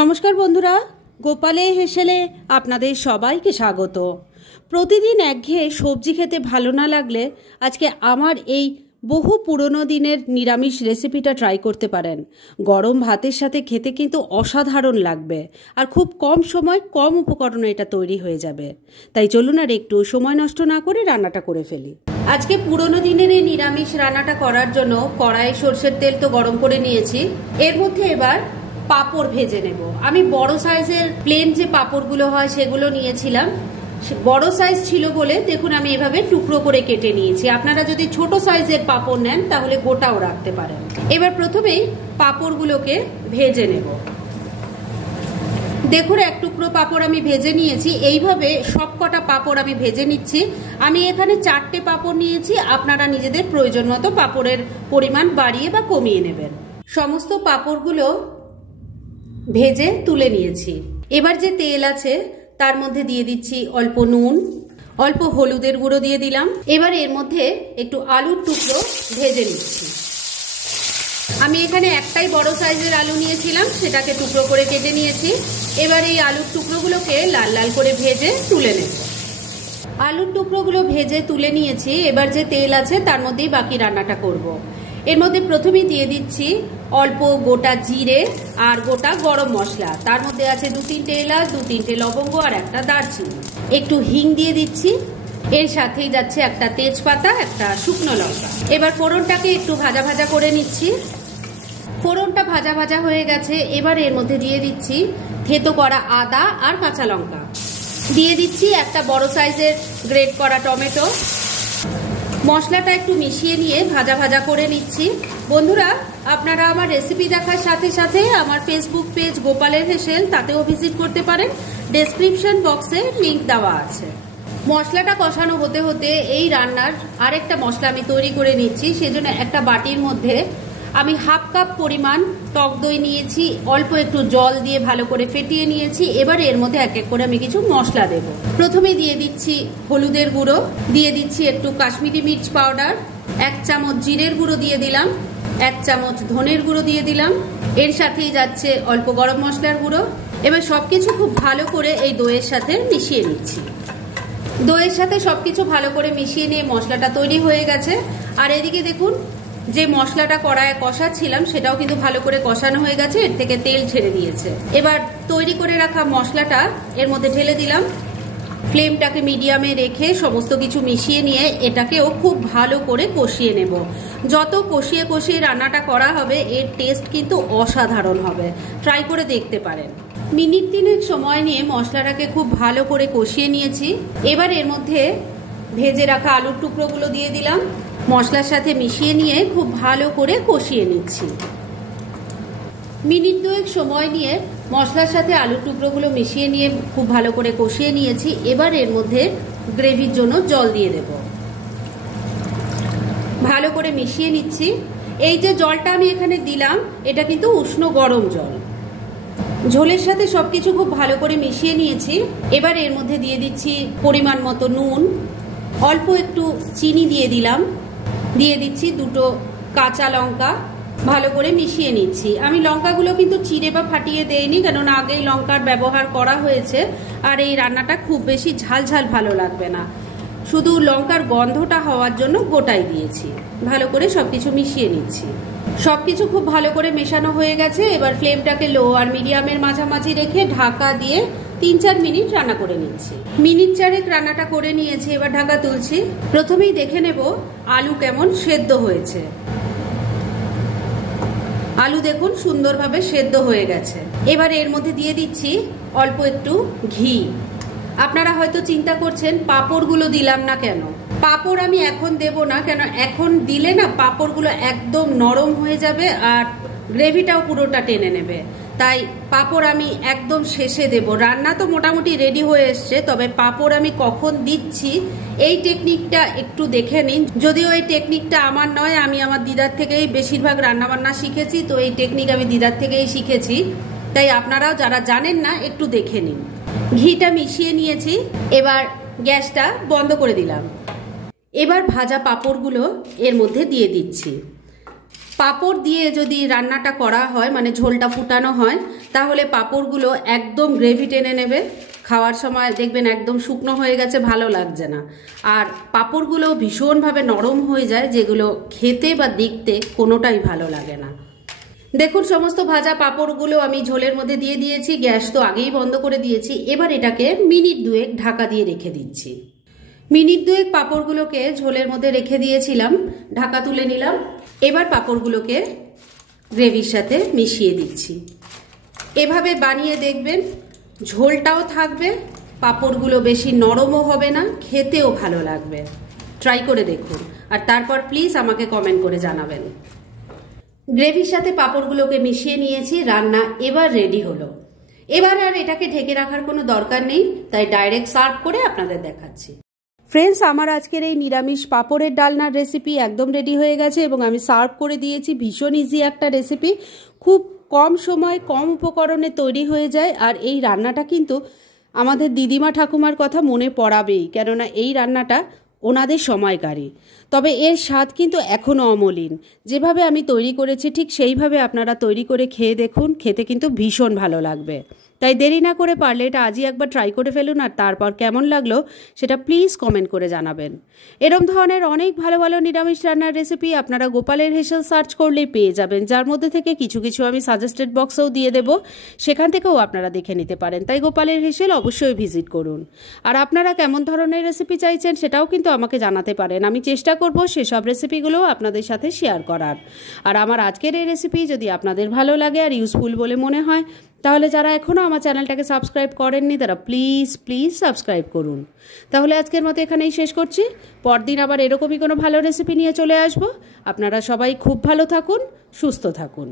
নমস্কার বন্ধুরা, গোপালে হেসেলে আপনাদের সবাইকে স্বাগত। প্রতিদিন একঘেয়ে সবজি খেতে ভালো না লাগলে আজকে আমার এই বহু পুরনো দিনের নিরামিষ রেসিপিটা ট্রাই করতে পারেন। গরম ভাতের সাথে খেতে কিন্তু অসাধারণ লাগবে, আর খুব কম সময় কম উপকরণে এটা তৈরি হয়ে যাবে। তাই চলুন আর একটু সময় নষ্ট না করে রান্নাটা করে ফেলি। আজকে পুরনো দিনের এই নিরামিষ রান্নাটা করার জন্য কড়াইয়ে সরষের তেল তো গরম করে নিয়েছি। এর মধ্যে এবার পাঁপড় ভেজে নেব। আমি বড় সাইজের প্লেন যে পাঁপড়গুলো হয় সেগুলো নিয়েছিলাম। বড় সাইজ ছিল বলে দেখুন আমি এভাবে টুকরো করে কেটে নিয়েছি। আপনারা যদি ছোট সাইজের পাঁপড় নেন তাহলে গোটাও রাখতে পারেন। এবার প্রথমেই পাঁপড়গুলোকে ভেজে নেব। দেখুন এক টুকরো পাঁপড় আমি ভেজে নিয়েছি। এইভাবে সবকটা পাঁপড় আমি ভেজে নিচ্ছি। আমি এখানে 4টে পাঁপড় নিয়েছি, আপনারা নিজেদের প্রয়োজন মতো পাঁপড়ের পরিমাণ বাড়িয়ে বা কমিয়ে নেবেন। সমস্ত পাঁপড়গুলো ভেজে তুলে নিয়েছি। এবার যে তেল আছে তার মধ্যে দিয়ে দিচ্ছি অল্প নুন, অল্প হলুদের গুঁড়ো দিয়ে দিলাম। এবার এর মধ্যে একটু আলুর টুকরো ভেজে নিচ্ছি। আমি এখানে একটাই বড় সাইজের আলু নিয়েছিলাম, সেটাকে টুকরো করে কেটে নিয়েছি। এবার এই আলুর টুকরোগুলোকে লাল লাল করে ভেজে তুলে নেব। আলুর টুকরোগুলো ভেজে তুলে নিয়েছি। এবার যে তেল আছে তার মধ্যেই বাকি রান্নাটা করব। এর মধ্যে প্রথমেই দিয়ে দিচ্ছি অল্প গোটা জিরে আর গোটা গরম মশলা। তার মধ্যে আছে 2-3টে এলাচ, 2-3টে লবঙ্গ আর একটা দারচিনি। একটু হিং দিয়ে দিচ্ছি। এর সাথেই যাচ্ছে একটা তেজপাতা, একটা শুকনো লঙ্কা। এবার ফোড়নটাকে একটু ভাজা ভাজা করে নিচ্ছি। ফোড়নটা ভাজা ভাজা হয়ে গেছে। এবার এর মধ্যে দিয়ে দিচ্ছি থেতো করা আদা আর কাঁচা লঙ্কা। দিয়ে দিচ্ছি একটা বড় সাইজের গ্রেট করা টমেটো। মশলাটা একটু মিশিয়ে নিয়ে ভাজা ভাজা করে নিচ্ছি। বন্ধুরা, আপনারা আমার রেসিপি দেখার সাথে সাথে আমার ফেসবুক পেজ গোপালের হেসেল, তাতেও ভিজিট করতে পারেন। ডেসক্রিপশন বক্সে লিংক দেওয়া আছে। মশলাটা কষানো হতে হতে এই রান্নার আরেকটা মশলা আমি তৈরি করে নিচ্ছি। সেজন্য একটা বাটির মধ্যে আমি 1/2 কাপ পরিমাণ টক দই নিয়েছি, অল্প একটু জল দিয়ে ভালো করে ফেটিয়ে নিয়েছি। এবার এর মধ্যে এক এক করে আমি কিছু মশলা দেব। প্রথমে দিয়ে দিচ্ছি হলুদের গুঁড়ো, দিয়ে দিচ্ছি একটু কাশ্মীরি মির্চ পাউডার, 1 চামচ জিরের গুঁড়ো দিয়ে দিলাম, 1 চামচ ধনের গুঁড়ো দিয়ে দিলাম। এর সাথেই যাচ্ছে অল্প গরম মশলার গুঁড়ো। এবার সবকিছু খুব ভালো করে এই দইয়ের সাথে মিশিয়ে নিচ্ছি। দইয়ের সাথে সবকিছু ভালো করে মিশিয়ে নিয়ে মশলাটা তৈরি হয়ে গেছে। আর এদিকে দেখুন যে মশলাটা কড়াইয়ে কষাচ্ছিলাম সেটাও কিন্তু ভালো করে কষানো হয়ে গেছে, এর থেকে তেল ছেড়ে দিয়েছে। এবার তৈরি করে রাখা মশলাটা এর মধ্যে ঢেলে দিলাম। ফ্লেমটাকে মিডিয়ামে রেখে সমস্ত কিছু মিশিয়ে নিয়ে এটাকেও খুব ভালো করে কষিয়ে নেব। যত কষিয়ে কষিয়ে রান্নাটা করা হবে এর টেস্ট কিন্তু অসাধারণ হবে। ট্রাই করে দেখতে পারেন। মিনিট 3 সময় নিয়ে মশলাটাকে খুব ভালো করে কষিয়ে নিয়েছি। এবার এর মধ্যে ভেজে রাখা আলুর টুকরোগুলো দিয়ে দিলাম। মশলার সাথে মিশিয়ে নিয়ে খুব ভালো করে কষিয়ে নিচ্ছি। মিনিট 2 সময় নিয়ে মশলার সাথে আলুর টুকরোগুলো মিশিয়ে নিয়ে খুব ভালো করে কষিয়ে নিয়েছি। এবার এর মধ্যে গ্রেভির জন্য জল দিয়ে দেব। ভালো করে মিশিয়ে নিচ্ছি। এই যে জলটা আমি এখানে দিলাম এটা কিন্তু উষ্ণ গরম জল। ঝোলের সাথে সবকিছু খুব ভালো করে মিশিয়ে নিয়েছি। এবার এর মধ্যে দিয়ে দিচ্ছি পরিমাণ মতো নুন, অল্প একটু চিনি দিয়ে দিলাম, দিয়ে দিচ্ছি 2টো কাঁচা লঙ্কা। ভালো করে মিশিয়ে নিচ্ছি। আমি লঙ্কাগুলো কিন্তু চিড়ে বা ফাটিয়ে দেইনি, কেননা আগেই লঙ্কার ব্যবহার করা হয়েছে। আর এই রান্নাটা খুব বেশি ঝাল ঝাল ভালো লাগবে না, শুধু লঙ্কার গন্ধটা হওয়ার জন্য গোটাই দিয়েছি। ভালো করে সবকিছু মিশিয়ে নিচ্ছি। সবকিছু খুব ভালো করে মেশানো হয়ে গেছে। এবার ফ্লেমটাকে লো আর মিডিয়ামের মাঝামাঝি রেখে ঢাকা দিয়ে 3-4 মিনিট রান্না করে নিচ্ছি। মিনিট 4 রান্নাটা করে নিয়েছি। এবার ঢাকা তুলছি। প্রথমেই দেখে নেব আলু কেমন সেদ্ধ হয়েছে। আলু দেখুন সুন্দরভাবে সেদ্ধ হয়ে গেছে। এবার এর মধ্যে দিয়ে দিচ্ছি অল্প একটু ঘি। আপনারা হয়তো চিন্তা করছেন পাঁপড়গুলো দিলাম না কেন। পাঁপড় আমি এখন দেব না, কেন এখন দিলে না পাঁপড়গুলো একদম নরম হয়ে যাবে আর গ্রেভিটাও পুরোটা টেনে নেবে। তাই পাঁপড় আমি একদম শেষে দেব। রান্না তো মোটামুটি রেডি হয়ে এসছে, তবে পাঁপড় আমি কখন দিচ্ছি এই টেকনিকটা একটু দেখে নিন। যদিও এই টেকনিকটা আমার নয়, আমি আমার দিদার থেকেই বেশিরভাগ রান্নাবান্না শিখেছি। তো এই টেকনিক আমি দিদার থেকেই শিখেছি, তাই আপনারাও যারা জানেন না একটু দেখে নিন। ঘিটা মিশিয়ে নিয়েছি। এবার গ্যাসটা বন্ধ করে দিলাম। এবার ভাজা পাঁপড়গুলো এর মধ্যে দিয়ে দিচ্ছি। পাঁপড় দিয়ে যদি রান্নাটা করা হয়, মানে ঝোলটা ফুটানো হয়, তাহলে পাঁপড়গুলো একদম গ্রেভি টেনে নেবে। খাওয়ার সময় দেখবেন একদম শুকনো হয়ে গেছে, ভালো লাগছে না। আর পাঁপড়গুলো ভীষণভাবে নরম হয়ে যায়, যেগুলো খেতে বা দেখতে কোনোটাই ভালো লাগে না। দেখুন সমস্ত ভাজা পাঁপড়গুলো আমি ঝোলের মধ্যে দিয়ে দিয়েছি, গ্যাস তো আগেই বন্ধ করে দিয়েছি। এবার এটাকে মিনিট 2 ঢাকা দিয়ে রেখে দিচ্ছি। মিনিট 2 পাঁপড়গুলোকে ঝোলের মধ্যে রেখে দিয়েছিলাম, ঢাকা তুলে নিলাম। এবার পাঁপড়গুলোকে গ্রেভির সাথে মিশিয়ে দিচ্ছি। এভাবে বানিয়ে দেখবেন, ঝোলটাও থাকবে, পাঁপড়গুলো বেশি নরমও হবে না, খেতেও ভালো লাগবে। ট্রাই করে দেখুন, আর তারপর প্লিজ আমাকে কমেন্ট করে জানাবেন। গ্রেভির সাথে পাঁপড়গুলোকে মিশিয়ে নিয়েছি, রান্না এবার রেডি হলো। এবার আর এটাকে ঢেকে রাখার কোনো দরকার নেই, তাই ডাইরেক্ট সার্ভ করে আপনাদের দেখাচ্ছি। ফ্রেন্ডস, আমার আজকের এই নিরামিষ পাঁপড়ের ডালনার রেসিপি একদম রেডি হয়ে গেছে এবং আমি সার্ভ করে দিয়েছি। ভীষণ ইজি একটা রেসিপি, খুব কম সময় কম উপকরণে তৈরি হয়ে যায়। আর এই রান্নাটা কিন্তু আমাদের দিদিমা ঠাকুমার কথা মনে পড়াবেই, কেননা এই রান্নাটা ওনাদের সময়কারী। তবে এর স্বাদ কিন্তু এখনও অমলিন। যেভাবে আমি তৈরি করেছি ঠিক সেইভাবে আপনারা তৈরি করে খেয়ে দেখুন, খেতে কিন্তু ভীষণ ভালো লাগবে। তাই দেরি না করে পারলে এটা আজই একবার ট্রাই করে ফেলুন, আর তারপর কেমন লাগলো সেটা প্লিজ কমেন্ট করে জানাবেন। এরম ধরনের অনেক ভালো ভালো নিরামিষ রান্নার রেসিপি আপনারা গোপালের হেসেল সার্চ করলেই পেয়ে যাবেন, যার মধ্যে থেকে কিছু কিছু আমি সাজেস্টেড বক্সেও দিয়ে দেব, সেখান থেকেও আপনারা দেখে নিতে পারেন। তাই গোপালের হেসেল অবশ্যই ভিজিট করুন। আর আপনারা কেমন ধরনের রেসিপি চাইছেন সেটাও কিন্তু আমাকে জানাতে পারেন, আমি চেষ্টা করব সেসব রেসিপিগুলো আপনাদের সাথে শেয়ার করার। আর আমার আজকের এই রেসিপি যদি আপনাদের ভালো লাগে আর ইউজফুল বলে মনে হয়, তাহলে যারা এখনও আমার চ্যানেলটাকে সাবস্ক্রাইব করেননি তারা প্লিজ সাবস্ক্রাইব করুন। তাহলে আজকের মতো এখানেই শেষ করছি, পরদিন আবার এরকমই কোনো ভালো রেসিপি নিয়ে চলে আসব। আপনারা সবাই খুব ভালো থাকুন, সুস্থ থাকুন।